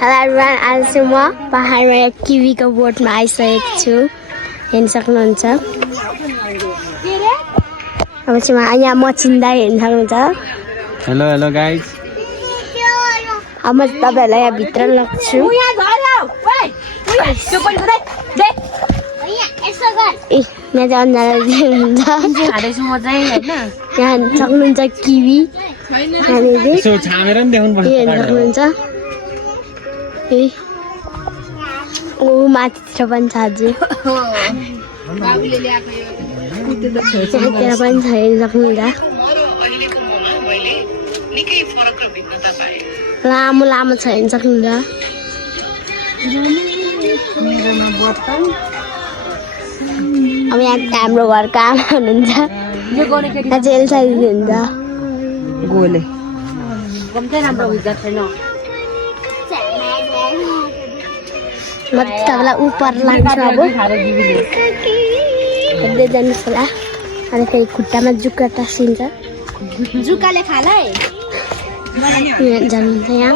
Hello everyone, आज चाहिँ म पहाडमा एक किवीको बोटमा आइसकेको छु। हेर्न सक्नुहुन्छ। अब चाहिँ यहाँ मचिन्दा हेर्न सक्नुहुन्छ। Hello hello guys. अब म तपाईहरुलाई यहाँ भित्र लग्छु। ए यहाँ चाहिँ अन्जाला देख्नुहुन्छ। यहाँ सक्नुहुन्छ किवी। यसो छामेर पनि देखाउनु पर्छ। हेर्न सक्नुहुन्छ। ए ओ माथितिर पनि छ अझै। त्यहाँ पनि छ हेर्न सक्नुहुन्छ। लामो लामो छ हेर्न सक्नुहुन्छ। अब यहाँ हाम्रो घरको आमा हुनुहुन्छ। यहाँ चाहिँ एल्सा दिदी हुन्छ। गोले कम्ती राम्रो हुन्छ छैन। म तपाईँलाई उपर लान्छु अब। हेर्दै जानुहोस् होला। अनि फेरि खुट्टामा जुका टाँसिन्छ। जुकाले खाला है। यहाँ जानुहुन्छ यहाँ।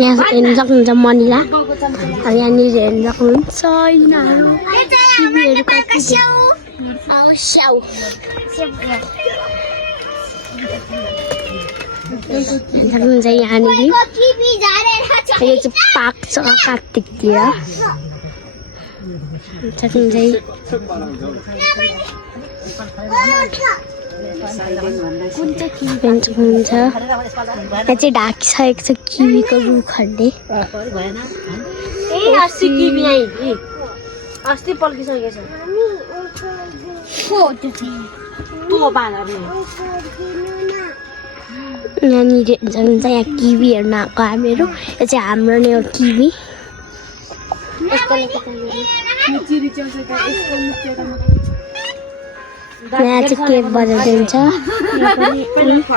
यहाँ हेर्न सक्नुहुन्छ मनिला। अब यहाँनिर हेर्न सक्नुहुन्छ यिनीहरू किवीहरू कति स्याउ सक्नुहुन्छ यहाँनिर। यो चाहिँ पाक्छ कार्तिकतिर सक्नुहुन्छ। सक्नुहुन्छ यहाँ चाहिँ ढाकिसकेको छ किवीको रुखहरूले। अस्ति पल्किसकेको छ। यहाँनिर जानुहुन्छ यहाँ किवी हेर्न आएको हामीहरू। यो चाहिँ हाम्रो नै हो किवी। यहाँ चाहिँ केक बजाउँदै हुन्छ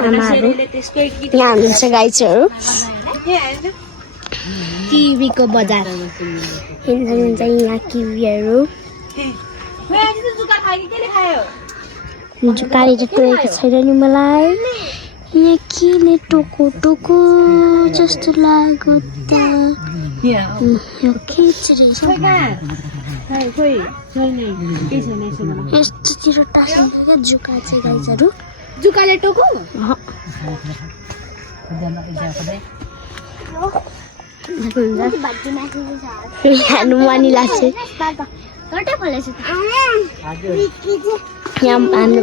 आमाहरू। यहाँ हुनुहुन्छ गाइजहरू। किवीको बजार हेर्नुहुन्छ यहाँ किवीहरू। जुकाले चाहिँ टोकेको छैन नि मलाई। यहाँ किन टोको टोको जस्तो लाग्यो त। यो खिच्दै छ। यस्तोतिर टाँसिन्छ क्या जुका चाहिँ गाइजहरू। जुकाले टोको खानु मनिला चाहिँ यहाँ हाम्रो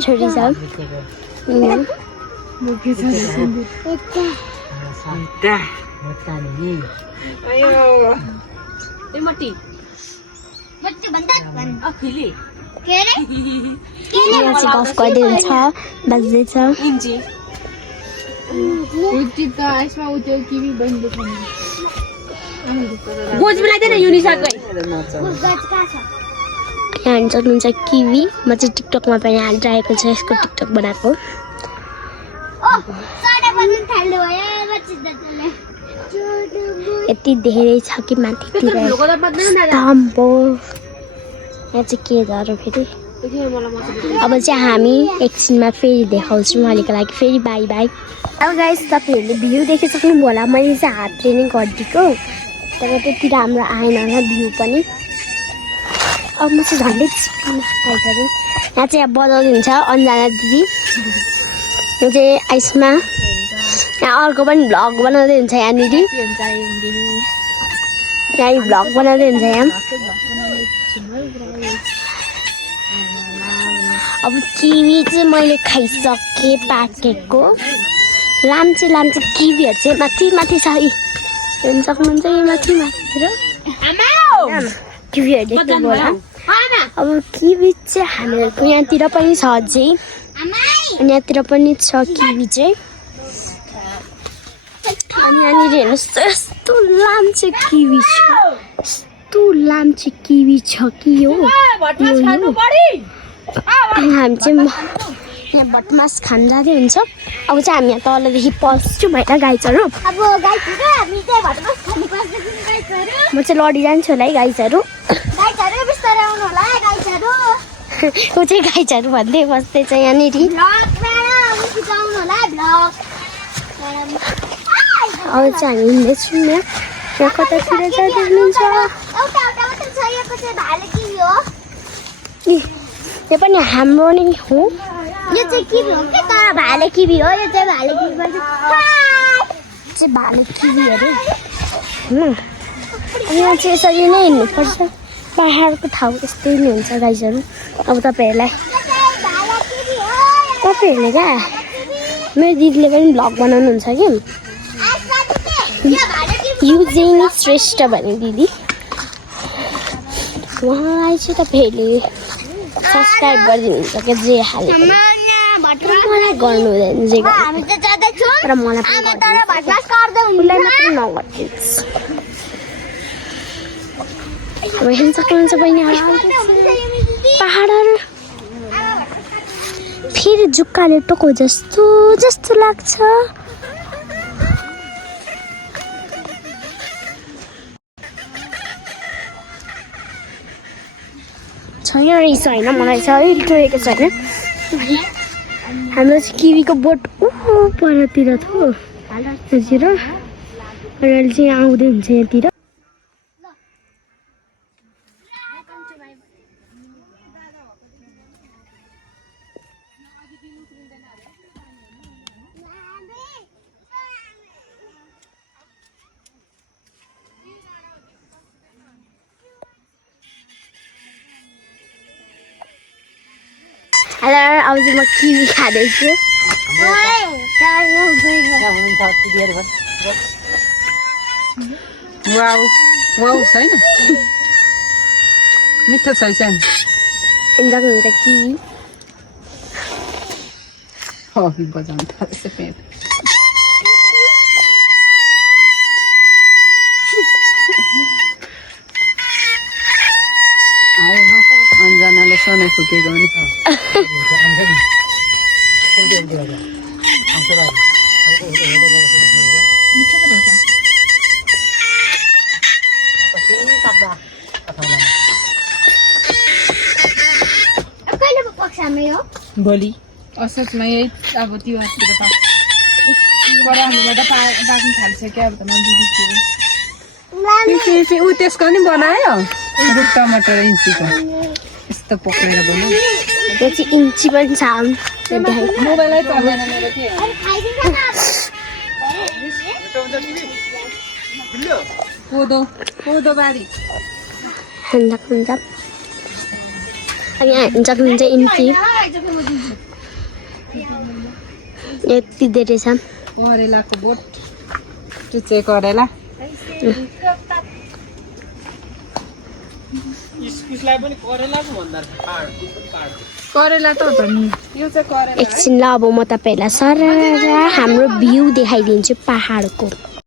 छोरी छ। गफ गर्दै हुन्छ बाज्दैछ। यहाँ सक्नुहुन्छ किवी। म चाहिँ टिकटकमा पनि हालिरहेको छु यसको टिकटक बनाएको। यति धेरै छ कि माथितिर स्तम्भ। यहाँ चाहिँ के झऱ्यो फेरि। अब चाहिँ हामी एकछिनमा फेरि देखाउँछौँ। अहिलेको लागि फेरि बाई बाई। अब गाइस तपाईँहरूले भ्यू देखिसक्नुभयो होला। मैले चाहिँ हातले नै गरिदिएको तर त्यति राम्रो आएन होला भ्यू पनि। अब म चाहिँ झन्डै गाइसहरू। यहाँ चाहिँ यहाँ बजाउँदै हुन्छ अन्जना दिदी। यो चाहिँ आइसमा। यहाँ अर्को पनि भ्लग बनाउँदै हुन्छ यहाँनिर। यहाँ भ्लग बनाउँदै हुन्छ यहाँ। अब किवी चाहिँ मैले खाइसकेँ पाकेको। लाम्चे लाम्चे किवीहरू चाहिँ माथि माथि छ। हेर्न सक्नुहुन्छ यो माथि माथितिर किवीहरू देख्नुभयो होला। अब किवी चाहिँ हामीहरूको यहाँतिर पनि छ अझै। अनि यहाँतिर पनि छ किवी चाहिँ। अनि यहाँनिर हेर्नुहोस् यस्तो लाम्चे किवी छ। यस्तो लाम्चे किवी छ कि यो। हामी चाहिँ यहाँ भटमास खान जाँदै हुन्छ। अब चाहिँ हामी यहाँ तलदेखि पस्छौँ होइन गाइजहरू। म चाहिँ लडिजान्छु होला है गाइजहरू। ऊ चाहिँ गाइजहरू भन्दै बस्दैछ यहाँनिर। अब चाहिँ हामी हिँड्दैछौँ यहाँ कतातिर जाँदै हुनुहुन्छ यो पनि हाम्रो नै हो यो चाहिँ किवी हो के तर भाले किवी हो यो चाहिँ भाले किवी भन्छ चाहिँ भाले किवी अरे यहाँ चाहिँ यसरी नै हिँड्नुपर्छ पहाडको ठाउँ यस्तै नै हुन्छ गाइजहरू अब तपाईँहरूले क्या मेरो दिदीले पनि भ्लग बनाउनुहुन्छ कि युजिङ श्रेष्ठ भन्ने दिदी उहाँलाई चाहिँ तपाईँहरूले सब्सक्राइब गरिदिनुहुन्छ क्या जे हाले पनि तर मलाई गर्नु हुँदैन जे तर मलाई पनि उसलाई मात्रै नगरिदिनुहोस् अब हेर्न सक्नुहुन्छ बहिनी पहाडहरू फेरि जुक्काले टोको जस्तो जस्तो लाग्छ छैन रहेछ होइन मलाई चाहिँ अलिक टोकेको छैन हाम्रो चाहिँ किवीको बोट परतिर थियो यहाँतिर र अहिले चाहिँ आउँदै हुन्छ यहाँतिर हेलो अब चाहिँ म किवी खाँदैछु छैन मिठो छ किवी बजाउनु थाल्छ पेट अन्जनाले सोने फुकेको नि भोलि असोजमा यही अब तिहारतिर पाक्छ बडाहरूबाट पाक्नु थालिसक्यो अब त नजिक ऊ त्यसको नि बनायो रुख टमाटर इन्चीको यस्तो पकाएर बनायो यो चाहिँ इन्ची पनि छ मोबाइलै चल्दैन मेरो के कोदो बारी हुन्छ अब यहाँ हिँड्न सक्नुहुन्छ इन्ची यति धेरै छ करेलाको बोट टुचे करेला करेला त हो त नि यो चाहिँ करेला एकछिन ल अब म तपाईँहरूलाई सर हाम्रो भ्यू देखाइदिन्छु पहाडको